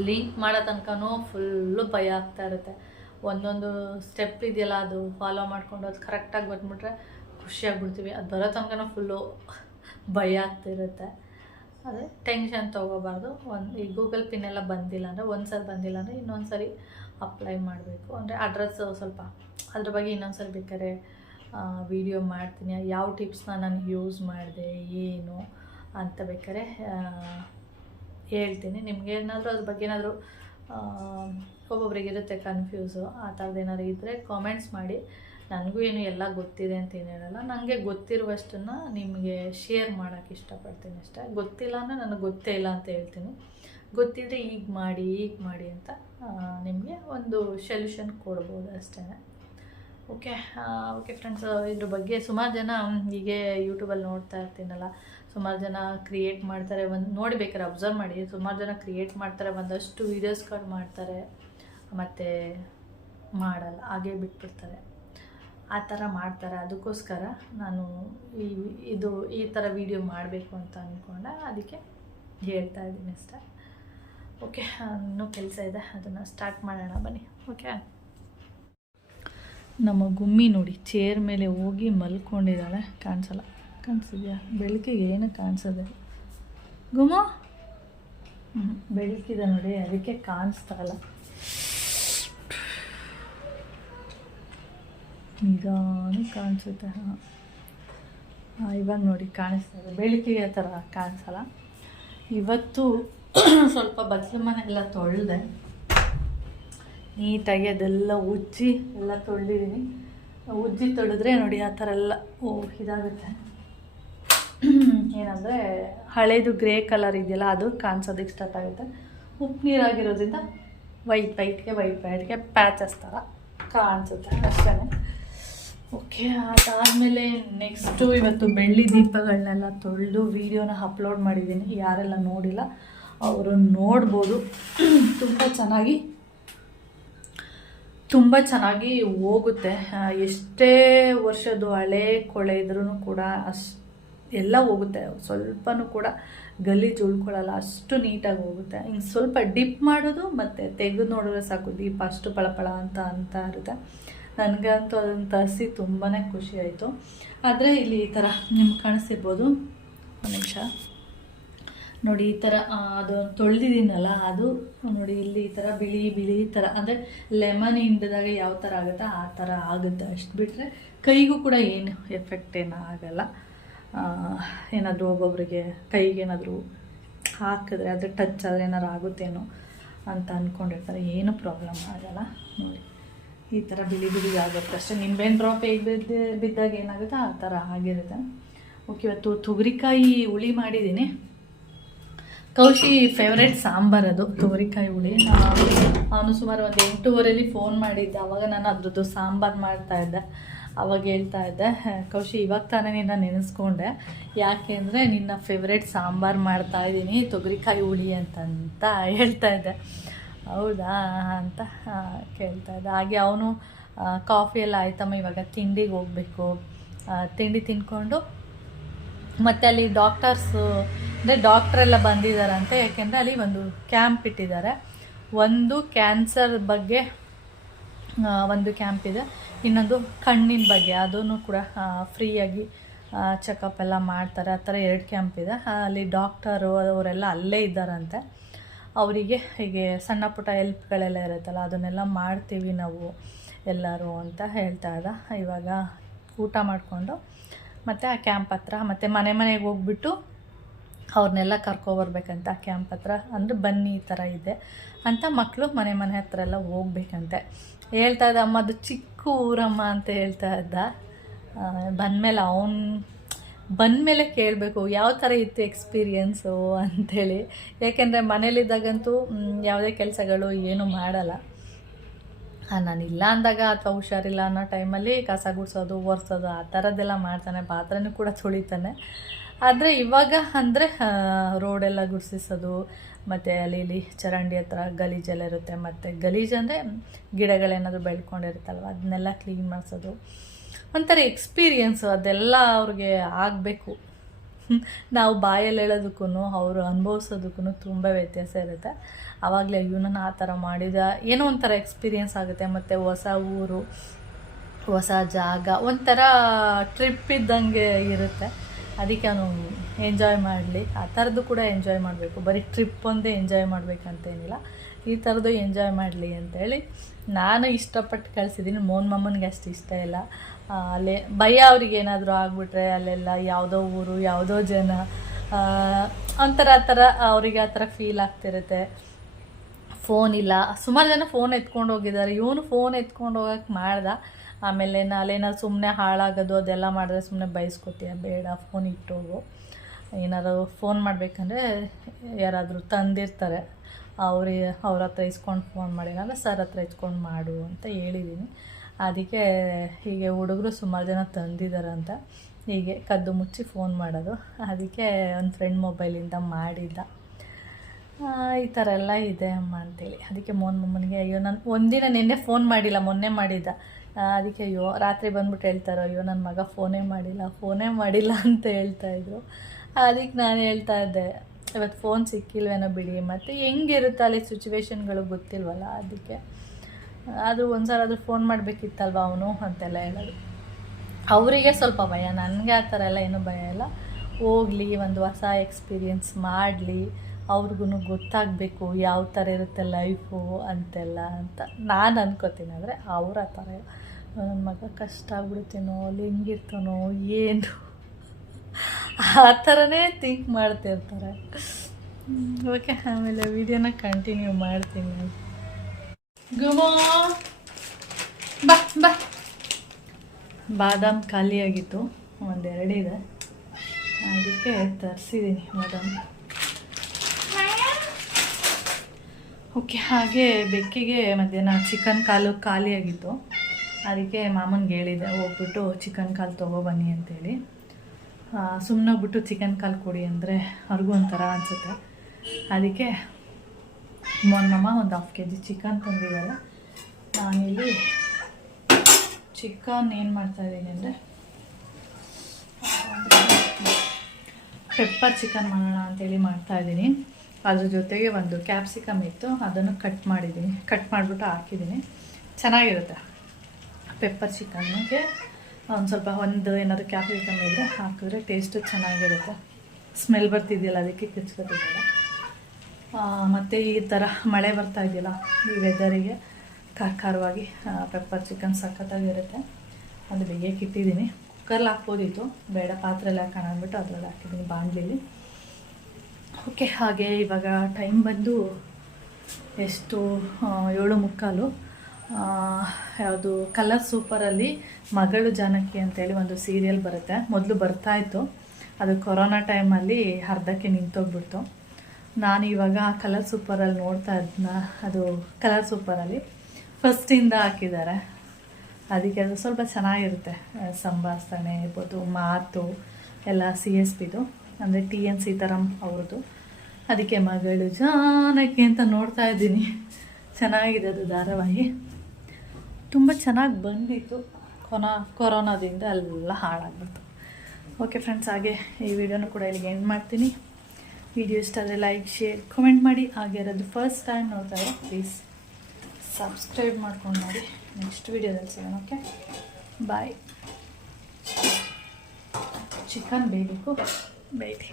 ಲಿಂಕ್ ಮಾಡೋ ತನಕನೂ ಫುಲ್ಲು ಭಯ ಆಗ್ತಾ ಇರುತ್ತೆ. ಒಂದೊಂದು ಸ್ಟೆಪ್ ಇದೆಯಲ್ಲ ಅದು ಫಾಲೋ ಮಾಡಿಕೊಂಡು ಅದು ಕರೆಕ್ಟಾಗಿ ಬಂದುಬಿಟ್ರೆ ಖುಷಿಯಾಗ್ಬಿಡ್ತೀವಿ. ಅದು ಬರೋ ತನಕನೂ ಫುಲ್ಲು ಭಯ ಆಗ್ತಿರುತ್ತೆ. ಅದೇ ಟೆನ್ಷನ್ ತೊಗೋಬಾರ್ದು. ಈ ಗೂಗಲ್ ಪಿನ್ ಎಲ್ಲ ಬಂದಿಲ್ಲ ಅಂದರೆ, ಒಂದು ಸರಿ ಬಂದಿಲ್ಲ ಅಂದರೆ ಇನ್ನೊಂದು ಸರಿ ಅಪ್ಲೈ ಮಾಡಬೇಕು. ಅಂದರೆ ಅಡ್ರೆಸ್ ಸ್ವಲ್ಪ ಅದ್ರ ಬಗ್ಗೆ ಇನ್ನೊಂದು ಸರಿ ಬೇಕಾದ್ರೆ ವಿಡಿಯೋ ಮಾಡ್ತೀನಿ. ಯಾವ ಟಿಪ್ಸ್ನ ನಾನು ಯೂಸ್ ಮಾಡಿದೆ ಏನು ಅಂತ ಬೇಕಾದ್ರೆ ಹೇಳ್ತೀನಿ. ನಿಮ್ಗೆ ಏನಾದರೂ ಅದ್ರ ಬಗ್ಗೆ ಏನಾದರೂ ಒಬ್ಬೊಬ್ರಿಗೆ ಇರುತ್ತೆ ಕನ್ಫ್ಯೂಸು, ಆ ಥರದ್ದು ಏನಾದ್ರು ಇದ್ದರೆ ಕಾಮೆಂಟ್ಸ್ ಮಾಡಿ. ನನಗೂ ಏನು ಎಲ್ಲ ಗೊತ್ತಿದೆ ಅಂತ ಏನು ಹೇಳಲ್ಲ, ನನಗೆ ಗೊತ್ತಿರುವಷ್ಟನ್ನು ನಿಮಗೆ ಶೇರ್ ಮಾಡೋಕ್ಕೆ ಇಷ್ಟಪಡ್ತೀನಿ ಅಷ್ಟೇ. ಗೊತ್ತಿಲ್ಲ ಅಂದರೆ ನನಗೆ ಗೊತ್ತೇ ಇಲ್ಲ ಅಂತ ಹೇಳ್ತೀನಿ. ಗೊತ್ತಿದ್ದರೆ ಈಗ ಮಾಡಿ ಅಂತ ನಿಮಗೆ ಒಂದು ಸೊಲ್ಯೂಷನ್ ಕೊಡ್ಬೋದು ಅಷ್ಟೇ. ಓಕೆ ಫ್ರೆಂಡ್ಸ್, ಇದ್ರ ಬಗ್ಗೆ ಸುಮಾರು ಜನ ಹೀಗೆ ಯೂಟ್ಯೂಬಲ್ಲಿ ನೋಡ್ತಾ ಇರ್ತೀನಲ್ಲ, ಸುಮಾರು ಜನ ಕ್ರಿಯೇಟ್ ಮಾಡ್ತಾರೆ. ನೋಡಿಬೇಕಾದ್ರೆ ಅಬ್ಸರ್ವ್ ಮಾಡಿ, ಸುಮಾರು ಜನ ಕ್ರಿಯೇಟ್ ಮಾಡ್ತಾರೆ, ಒಂದಷ್ಟು ವೀಡಿಯೋಸ್ಗಳು ಮಾಡ್ತಾರೆ, ಮತ್ತು ಮಾಡಲ್ಲ, ಹಾಗೇ ಬಿಟ್ಬಿಡ್ತಾರೆ. ಆ ಥರ ಮಾಡ್ತಾರೆ. ಅದಕ್ಕೋಸ್ಕರ ನಾನು ಈ ಥರ ವೀಡಿಯೋ ಮಾಡಬೇಕು ಅಂತ ಅಂದ್ಕೊಂಡೆ, ಅದಕ್ಕೆ ಹೇಳ್ತಾ ಇದ್ದೀನಿ ಅಷ್ಟೇ. ಓಕೆ, ಇನ್ನೂ ಕೆಲಸ ಇದೆ, ಅದನ್ನು ಸ್ಟಾರ್ಟ್ ಮಾಡೋಣ ಬನ್ನಿ. ಓಕೆ, ನಮ್ಮ ಗುಮ್ಮಿ ನೋಡಿ ಚೇರ್ ಮೇಲೆ ಹೋಗಿ ಮಲ್ಕೊಂಡಿದ್ದಾಳೆ. ಕಾಣಿಸಲ್ಲ, ಕಾಣಿಸಿದ್ಯಾ? ಬೆಳಕಿಗೆ ಏನು ಕಾಣಿಸೋದೆ ಗುಮ್ಮ? ಬೆಳಕಿದೆ ನೋಡಿ, ಅದಕ್ಕೆ ಕಾಣಿಸ್ತಾ ಇಲ್ಲ. ನಿಧಾನ ಕಾಣಿಸುತ್ತೆ. ಇವಾಗ ನೋಡಿ ಕಾಣಿಸ್ತದೆ. ಬೆಳಕಿಗೆ ಆ ಥರ ಕಾಣಿಸಲ್ಲ. ಇವತ್ತು ಸ್ವಲ್ಪ ಬಚ್ಚಲ ಮನೆ ಎಲ್ಲ ತೊಳೆದೆ, ನೀಟಾಗಿ ಅದೆಲ್ಲ ಉಜ್ಜಿ ಎಲ್ಲ ತೊಳೆದಿದ್ದೀನಿ. ಉಜ್ಜಿ ತೊಳೆದ್ರೆ ನೋಡಿ ಆ ಥರ ಎಲ್ಲ ಇದಾಗುತ್ತೆ. ಏನಂದರೆ ಹಳೇದು ಗ್ರೇ ಕಲರ್ ಇದೆಯಲ್ಲ ಅದು ಕಾಣಿಸೋದಕ್ಕೆ ಸ್ಟಾರ್ಟ್ ಆಗುತ್ತೆ. ಉಪ್ಪು ನೀರಾಗಿರೋದ್ರಿಂದ ವೈಟ್ಗೆ ಪ್ಯಾಚಸ್ ಥರ ಕಾಣಿಸುತ್ತೆ ಅಷ್ಟೇ. ಓಕೆ, ಅದಾದಮೇಲೆ ನೆಕ್ಸ್ಟು ಇವತ್ತು ಬೆಳ್ಳಿ ದೀಪಗಳನ್ನೆಲ್ಲ ತೊಳೆದು ವೀಡಿಯೋನ ಅಪ್ಲೋಡ್ ಮಾಡಿದ್ದೀನಿ. ಯಾರೆಲ್ಲ ನೋಡಿಲ್ಲ ಅವರು ನೋಡ್ಬೋದು. ತುಂಬ ಚೆನ್ನಾಗಿ ಹೋಗುತ್ತೆ. ಎಷ್ಟೇ ವರ್ಷದ್ದು ಹಳೆ ಕೊಳೆ ಇದ್ರೂ ಕೂಡ ಎಲ್ಲ ಹೋಗುತ್ತೆ, ಸ್ವಲ್ಪನೂ ಕೂಡ ಗಲೀಜು ಉಳ್ಕೊಳ್ಳಲ್ಲ, ಅಷ್ಟು ನೀಟಾಗಿ ಹೋಗುತ್ತೆ. ಹಿಂಗೆ ಸ್ವಲ್ಪ ಡಿಪ್ ಮಾಡೋದು ಮತ್ತು ತೆಗೆದು ನೋಡಿದ್ರೆ ಸಾಕು ದೀಪ ಅಷ್ಟು ಪಳಪಳ ಅಂತ ಇರುತ್ತೆ. ನನಗಂತೂ ಅದನ್ನು ತರಿಸಿ ತುಂಬಾ ಖುಷಿ ಆಯಿತು. ಆದರೆ ಇಲ್ಲಿ ಈ ಥರ ನಿಮ್ಗೆ ಕಾಣಿಸ್ತಿರ್ಬೋದು, ಒಂದು ನಿಮಿಷ ನೋಡಿ, ಈ ಥರ ಅದು ತೊಳೆದಿದ್ದೀನಲ್ಲ, ಅದು ನೋಡಿ ಇಲ್ಲಿ ಈ ಥರ ಬಿಳಿ ಥರ, ಅಂದರೆ ಲೆಮನ್ ಹಿಂಡಿದಾಗ ಯಾವ ಥರ ಆಗುತ್ತೆ ಆ ಥರ ಆಗುತ್ತೆ. ಅಷ್ಟು ಬಿಟ್ಟರೆ ಕೈಗೂ ಕೂಡ ಏನು ಎಫೆಕ್ಟ್ ಏನೂ ಆಗಲ್ಲ. ಏನಾದರೂ ಒಬ್ಬೊಬ್ಬರಿಗೆ ಕೈಗೇನಾದರೂ ಹಾಕಿದ್ರೆ ಅದು ಟಚ್ ಆದರೆ ಏನಾದ್ರು ಆಗುತ್ತೇನೋ ಅಂತ ಅಂದ್ಕೊಂಡಿರ್ತಾರೆ, ಏನೂ ಪ್ರಾಬ್ಲಮ್ ಆಗಲ್ಲ. ನೋಡಿ ಈ ಥರ ಬಿಳಿ ಆಗುತ್ತೆ ಅಷ್ಟೇ. ನಿಂಬೆಹಣ್ಣು ಡ್ರಾಪ್ ಹೇಗೆ ಬಿದ್ದಾಗ ಏನಾಗುತ್ತೆ ಆ ಥರ ಆಗಿರುತ್ತೆ. ಓಕೆ, ಇವತ್ತು ತೊಗರಿಕಾಯಿ ಹುಳಿ ಮಾಡಿದ್ದೀನಿ. ಕೌಶಿ ಫೇವ್ರೇಟ್ ಸಾಂಬಾರು ಅದು ತೊಗರಿಕಾಯಿ ಹುಳಿ. ಅವನು ಸುಮಾರು ಒಂದು 8:15 ಫೋನ್ ಮಾಡಿದ್ದೆ, ಆವಾಗ ನಾನು ಅದ್ರದ್ದು ಸಾಂಬಾರು ಮಾಡ್ತಾಯಿದ್ದೆ. ಅವಾಗ ಹೇಳ್ತಾ ಇದ್ದೆ, ಕೌಶಿ ಇವಾಗ ತಾನೇ ನಿನ್ನ ನೆನೆಸ್ಕೊಂಡೆ, ಯಾಕೆ ಅಂದರೆ ನಿನ್ನ ಫೇವ್ರೇಟ್ ಸಾಂಬಾರು ಮಾಡ್ತಾಯಿದ್ದೀನಿ ತೊಗರಿಕಾಯಿ ಹುಳಿ ಅಂತ ಹೇಳ್ತಾ ಇದ್ದೆ. ಹೌದಾ ಅಂತ ಕೇಳ್ತಾ ಇದ್ದೆ. ಹಾಗೆ ಅವನು ಕಾಫಿ ಎಲ್ಲ ಆಯ್ತಮ್ಮ, ಇವಾಗ ತಿಂಡಿಗೆ ಹೋಗಬೇಕು, ತಿಂಡಿ ತಿನ್ಕೊಂಡು ಮತ್ತು ಅಲ್ಲಿ ಡಾಕ್ಟರ್ಸು ಅಂದರೆ ಡಾಕ್ಟ್ರೆಲ್ಲ ಬಂದಿದ್ದಾರಂತೆ. ಯಾಕೆಂದರೆ ಅಲ್ಲಿ ಒಂದು ಕ್ಯಾಂಪ್ ಇಟ್ಟಿದ್ದಾರೆ. ಒಂದು ಕ್ಯಾನ್ಸರ್ ಬಗ್ಗೆ ಒಂದು ಕ್ಯಾಂಪ್ ಇದೆ, ಇನ್ನೊಂದು ಕಣ್ಣಿನ ಬಗ್ಗೆ, ಅದೂ ಕೂಡ ಫ್ರೀಯಾಗಿ ಚೆಕಪ್ ಎಲ್ಲ ಮಾಡ್ತಾರೆ. ಆ ಥರ 2 ಕ್ಯಾಂಪ್ ಇದೆ. ಅಲ್ಲಿ ಡಾಕ್ಟರು ಅವರೆಲ್ಲ ಅಲ್ಲೇ ಇದ್ದಾರಂತೆ. ಅವರಿಗೆ ಹೀಗೆ ಸಣ್ಣ ಪುಟ್ಟ ಹೆಲ್ಪ್ಗಳೆಲ್ಲ ಇರುತ್ತಲ್ಲ, ಅದನ್ನೆಲ್ಲ ಮಾಡ್ತೀವಿ ನಾವು ಎಲ್ಲರೂ ಅಂತ ಹೇಳ್ತಾ ಇದ್ದ. ಇವಾಗ ಊಟ ಮಾಡಿಕೊಂಡು ಮತ್ತು ಆ ಕ್ಯಾಂಪ್ ಹತ್ರ ಮತ್ತು ಮನೆಗೆ ಹೋಗ್ಬಿಟ್ಟು ಅವ್ರನ್ನೆಲ್ಲ ಕರ್ಕೊಬರ್ಬೇಕಂತ. ಆ ಕ್ಯಾಂಪ್ ಹತ್ರ ಅಂದರೆ ಬನ್ನಿ ಈ ಥರ ಇದೆ ಅಂತ ಮಕ್ಕಳು ಮನೆ ಹತ್ರ ಎಲ್ಲ ಹೋಗ್ಬೇಕಂತೆ ಹೇಳ್ತಾ ಇದ್ದ. ಅಮ್ಮ ಅದು ಚಿಕ್ಕ ಊರಮ್ಮ ಅಂತ ಹೇಳ್ತಾ ಇದ್ದ. ಬಂದಮೇಲೆ ಕೇಳಬೇಕು ಯಾವ ಥರ ಇತ್ತು ಎಕ್ಸ್ಪೀರಿಯೆನ್ಸು ಅಂಥೇಳಿ. ಯಾಕೆಂದರೆ ಮನೇಲಿದ್ದಾಗಂತೂ ಯಾವುದೇ ಕೆಲಸಗಳು ಏನೂ ಮಾಡಲ್ಲ. ನಾನಿಲ್ಲ ಅಂದಾಗ ಅಥವಾ ಹುಷಾರಿಲ್ಲ ಅನ್ನೋ ಟೈಮಲ್ಲಿ ಕಸ ಗುಡಿಸೋದು, ಒರೆಸೋದು ಆ ಥರದ್ದೆಲ್ಲ ಮಾಡ್ತಾನೆ, ಪಾತ್ರೆನೂ ಕೂಡ ತೊಳಿತಾನೆ. ಆದರೆ ಇವಾಗ ಅಂದರೆ ರೋಡೆಲ್ಲ ಗುಡಿಸೋದು ಮತ್ತು ಅಲ್ಲಿ ಚರಂಡಿ ಹತ್ರ ಗಲೀಜೆಲ್ಲ ಇರುತ್ತೆ. ಮತ್ತು ಗಲೀಜು ಅಂದರೆ ಗಿಡಗಳೇನಾದರೂ ಬೆಳ್ಕೊಂಡಿರುತ್ತಲ್ವ ಅದನ್ನೆಲ್ಲ ಕ್ಲೀನ್ ಮಾಡಿಸೋದು ಒಂಥರ ಎಕ್ಸ್ಪೀರಿಯೆನ್ಸು. ಅದೆಲ್ಲ ಅವ್ರಿಗೆ ಆಗಬೇಕು. ನಾವು ಬಾಯಲ್ಲಿ ಹೇಳೋದಕ್ಕೂ ಅವರು ಅನುಭವಿಸೋದಕ್ಕೂ ತುಂಬ ವ್ಯತ್ಯಾಸ ಇರುತ್ತೆ. ಆವಾಗಲೇ ಅಯ್ಯೋ ನಾನು ಆ ಥರ ಮಾಡಿದ ಏನೋ ಒಂಥರ ಎಕ್ಸ್ಪೀರಿಯೆನ್ಸ್ ಆಗುತ್ತೆ. ಮತ್ತು ಹೊಸ ಊರು, ಹೊಸ ಜಾಗ, ಒಂಥರ ಟ್ರಿಪ್ ಇದ್ದಂಗೆ ಇರುತ್ತೆ. ಅದಕ್ಕೆ ಅವನು ಎಂಜಾಯ್ ಮಾಡಲಿ, ಆ ಥರದ್ದು ಕೂಡ ಎಂಜಾಯ್ ಮಾಡಬೇಕು. ಬರೀ ಟ್ರಿಪ್ ಒಂದೇ ಎಂಜಾಯ್ ಮಾಡಬೇಕಂತೇನಿಲ್ಲ, ಈ ಥರದ್ದು ಎಂಜಾಯ್ ಮಾಡಲಿ ಅಂತೇಳಿ ನಾನು ಇಷ್ಟಪಟ್ಟು ಕಳಿಸಿದ್ದೀನಿ. ಮಮ್ಮನಿಗೆ ಅಷ್ಟು ಇಷ್ಟ ಇಲ್ಲ. ಅಲ್ಲೇ ಭಯ ಅವ್ರಿಗೆ ಏನಾದರೂ ಆಗಿಬಿಟ್ರೆ ಅಲ್ಲೆಲ್ಲ ಯಾವುದೋ ಊರು, ಯಾವುದೋ ಜನ, ಒಂಥರ ಆ ಥರ ಅವರಿಗೆ ಆ ಥರ ಫೀಲ್ ಆಗ್ತಿರುತ್ತೆ. ಫೋನ್ ಇಲ್ಲ, ಸುಮಾರು ಜನ ಫೋನ್ ಎತ್ಕೊಂಡು ಹೋಗಿದ್ದಾರೆ. ಇವನು ಫೋನ್ ಎತ್ಕೊಂಡು ಹೋಗೋಕ್ಕೆ ಮಾಡ್ದ. ಆಮೇಲೆ ಅಲ್ಲೇನಾದ್ರು ಸುಮ್ಮನೆ ಹಾಳಾಗೋದು ಅದೆಲ್ಲ ಮಾಡಿದ್ರೆ ಸುಮ್ಮನೆ ಬಯಸ್ಕೊತೀಯ, ಬೇಡ ಫೋನ್ ಇಟ್ಟೋಗು. ಏನಾದ್ರು ಫೋನ್ ಮಾಡಬೇಕಂದ್ರೆ ಯಾರಾದರೂ ತಂದಿರ್ತಾರೆ, ಅವ್ರ ಹತ್ರ ಇಸ್ಕೊಂಡು ಫೋನ್ ಮಾಡಿಲ್ಲ ಅಂದರೆ ಸರ್ ಹತ್ರ ಇಸ್ಕೊಂಡು ಮಾಡು ಅಂತ ಹೇಳಿದ್ದೀನಿ. ಅದಕ್ಕೆ ಹೀಗೆ ಹುಡುಗರು ಸುಮಾರು ಜನ ತಂದಿದ್ದಾರಂತ, ಹೀಗೆ ಕದ್ದು ಮುಚ್ಚಿ ಫೋನ್ ಮಾಡೋದು. ಅದಕ್ಕೆ ಒಂದು ಫ್ರೆಂಡ್ ಮೊಬೈಲಿಂದ ಮಾಡಿದ್ದ. ಈ ಥರ ಎಲ್ಲ ಇದೆ ಅಮ್ಮ ಅಂತೇಳಿ. ಅದಕ್ಕೆ ಮಮ್ಮನಿಗೆ ಅಯ್ಯೋ ನಾನು ಒಂದಿನ ನಿನ್ನೆ ಫೋನ್ ಮಾಡಿಲ್ಲ, ಮೊನ್ನೆ ಮಾಡಿದ್ದ. ಅದಕ್ಕೆ ಅಯ್ಯೋ ರಾತ್ರಿ ಬಂದ್ಬಿಟ್ಟು ಹೇಳ್ತಾರೋ ಅಯ್ಯೋ ನನ್ನ ಮಗ ಫೋನೇ ಮಾಡಿಲ್ಲ ಅಂತ ಹೇಳ್ತಾಯಿದ್ರು. ಅದಕ್ಕೆ ನಾನು ಹೇಳ್ತಾ ಇದ್ದೆ ಇವತ್ತು ಫೋನ್ ಸಿಕ್ಕಿಲ್ವೇನೋ ಬಿಡಿ, ಮತ್ತು ಹೆಂಗಿರುತ್ತೆ ಅಲ್ಲಿ ಸಿಚುವೇಶನ್ಗಳು ಗೊತ್ತಿಲ್ವಲ್ಲ, ಅದಕ್ಕೆ ಅದು ಒಂದು ಸಲ ಅದು ಫೋನ್ ಮಾಡಬೇಕಿತ್ತಲ್ವ ಅವನು ಅಂತೆಲ್ಲ ಹೇಳೋದು. ಅವರಿಗೆ ಸ್ವಲ್ಪ ಭಯ, ನನಗೆ ಆ ಥರ ಎಲ್ಲ ಏನೂ ಭಯ ಇಲ್ಲ. ಹೋಗಲಿ, ಒಂದು ಹೊಸ ಎಕ್ಸ್ಪೀರಿಯೆನ್ಸ್ ಮಾಡಲಿ, ಅವ್ರಿಗೂ ಗೊತ್ತಾಗಬೇಕು ಯಾವ ಥರ ಇರುತ್ತೆ ಲೈಫು ಅಂತೆಲ್ಲ ಅಂತ ನಾನು ಅನ್ಕೋತೀನಿ. ಆದರೆ ಅವ್ರು ಆ ಥರ ನನ್ನ ಮಗ ಕಷ್ಟ ಆಗ್ಬಿಡ್ತೀನೋ, ಅಲ್ಲಿ ಹೆಂಗಿರ್ತಾನೋ ಏನು ಆ ಥರನೇ ಥಿಂಕ್ ಮಾಡ್ತಿರ್ತಾರೆ. ಓಕೆ, ಆಮೇಲೆ ವಿಡಿಯೋನ ಕಂಟಿನ್ಯೂ ಮಾಡ್ತೀನಿ. ಗುಮೋ ಬಾ ಬಾದಾಮ್ ಖಾಲಿಯಾಗಿತ್ತು, 1-2 ಇದೆ, ಅದಕ್ಕೆ ತರಿಸಿದ್ದೀನಿ ಬಾದಾಮ್. ಓಕೆ, ಹಾಗೆ ಬೆಕ್ಕಿಗೆ ಮಧ್ಯಾಹ್ನ ಚಿಕನ್ ಕಾಲು ಖಾಲಿಯಾಗಿತ್ತು. ಅದಕ್ಕೆ ಮಾಮನಿಗೆ ಹೇಳಿದೆ ಹೋಗ್ಬಿಟ್ಟು ಚಿಕನ್ ಕಾಲು ತೊಗೊಬನ್ನಿ ಅಂತೇಳಿ. ಸುಮ್ಮನೆ ಹೋಗ್ಬಿಟ್ಟು ಚಿಕನ್ ಕಾಲು ಕೊಡಿ ಅಂದರೆ ಅವ್ರಿಗೂ ಒಂಥರ ಅನಿಸುತ್ತೆ. ಅದಕ್ಕೆ ಮೊನ್ನಮ್ಮ ಒಂದು 1/2 kg ಚಿಕನ್ ತಂದಿದ್ದಾರೆ. ನಾನಿಲ್ಲಿ ಚಿಕನ್ ಏನು ಮಾಡ್ತಾಯಿದ್ದೀನಿ ಅಂದರೆ ಪೆಪ್ಪರ್ ಚಿಕನ್ ಮಾಡೋಣ ಅಂತೇಳಿ ಮಾಡ್ತಾಯಿದ್ದೀನಿ. ಅದ್ರ ಜೊತೆಗೆ ಒಂದು ಕ್ಯಾಪ್ಸಿಕಮ್ ಇತ್ತು, ಅದನ್ನು ಕಟ್ ಮಾಡಿಬಿಟ್ಟು ಹಾಕಿದ್ದೀನಿ. ಚೆನ್ನಾಗಿರುತ್ತೆ ಪೆಪ್ಪರ್ ಚಿಕನ್ಗೆ. ಒಂದು ಏನಾದರೂ ಕ್ಯಾಪ್ಸಿಕಮ್ ಇದ್ದರೆ ಹಾಕಿದ್ರೆ ಟೇಸ್ಟು ಚೆನ್ನಾಗಿರುತ್ತೆ. ಸ್ಮೆಲ್ ಬರ್ತಿದೆಯಲ್ಲ ಅದಕ್ಕೆ ಕಿಚ್ಕೊತಿದ್ದಿಲ್ಲ. ಮತ್ತು ಈ ಥರ ಮಳೆ ಬರ್ತಾ ಇದೆಯಲ್ಲ ಈ ವೆದರಿಗೆ ಖಾರವಾಗಿ ಪೆಪ್ಪರ್ ಚಿಕನ್ ಸಖತ್ತಾಗಿರುತ್ತೆ. ಅದು ಬೇಯಕ್ಕೆ ಇಟ್ಟಿದ್ದೀನಿ. ಕುಕ್ಕರ್ಲಿ ಹಾಕ್ಬೋದಿತ್ತು, ಬೇಡ ಪಾತ್ರೆಯಲ್ಲಿ ಹಾಕೋಣ ಅಂದ್ಬಿಟ್ಟು ಅದರಲ್ಲಿ ಹಾಕಿದ್ದೀನಿ ಬಾಣಲಿಲಿ. ಓಕೆ, ಹಾಗೆ ಇವಾಗ ಟೈಮ್ ಬಂದು ಎಷ್ಟು 7:45. ಯಾವುದು ಕಲರ್ ಸೂಪರಲ್ಲಿ ಮಗಳು ಜಾನಕಿ ಅಂತೇಳಿ ಒಂದು ಸೀರಿಯಲ್ ಬರುತ್ತೆ. ಮೊದಲು ಬರ್ತಾಯಿತ್ತು, ಅದು ಕೊರೋನಾ ಟೈಮಲ್ಲಿ ಅರ್ಧಕ್ಕೆ ನಿಂತೋಗ್ಬಿಡ್ತು. ನಾನು ಇವಾಗ ಕಲರ್ ಸೂಪರಲ್ಲಿ ನೋಡ್ತಾ ಇದ್ನ, ಅದು ಕಲರ್ ಸೂಪರಲ್ಲಿ ಫಸ್ಟಿಂದ ಹಾಕಿದ್ದಾರೆ. ಅದಕ್ಕೆ ಅದು ಸ್ವಲ್ಪ ಚೆನ್ನಾಗಿರುತ್ತೆ, ಸಂಭಾಷಣೆ ಇರ್ಬೋದು, ಮಾತು ಎಲ್ಲ CSPದು ಅಂದರೆ TN ಸೀತಾರಾಮ್ ಅವ್ರದ್ದು. ಅದಕ್ಕೆ ಮಗಳು ಜಾನಕಿ ಅಂತ ನೋಡ್ತಾ ಇದ್ದೀನಿ. ಚೆನ್ನಾಗಿದೆ ಅದು ಧಾರಾವಾಹಿ, ತುಂಬ ಚೆನ್ನಾಗಿ ಬಂದಿತ್ತು. ಕೊರೋನಾದಿಂದ ಎಲ್ಲ ಹಾಳಾಗ್ಬಿಡ್ತು. ಓಕೆ ಫ್ರೆಂಡ್ಸ್, ಹಾಗೆ ಈ ವಿಡಿಯೋನು ಕೂಡ ಇಲ್ಲಿಗೆ ಎಂಡ್ ಮಾಡ್ತೀನಿ. ವಿಡಿಯೋ ಇಷ್ಟ ಆದರೆ ಲೈಕ್, ಶೇರ್, ಕಮೆಂಟ್ ಮಾಡಿ. ಹಾಗೆ ಅದು ಫಸ್ಟ್ ಟೈಮ್ ನೋಡ್ತಾ ಇರೋ ಪ್ಲೀಸ್ ಸಬ್ಸ್ಕ್ರೈಬ್ ಮಾಡ್ಕೊಂಡು ನೋಡಿ. ನೆಕ್ಸ್ಟ್ ವಿಡಿಯೋದಲ್ಲಿ ಸಿಗೋಣ. ಓಕೆ, ಬಾಯ್. ಚಿಕನ್ ಬೇಯಬೇಕು, ಬೇಯ್ರಿ.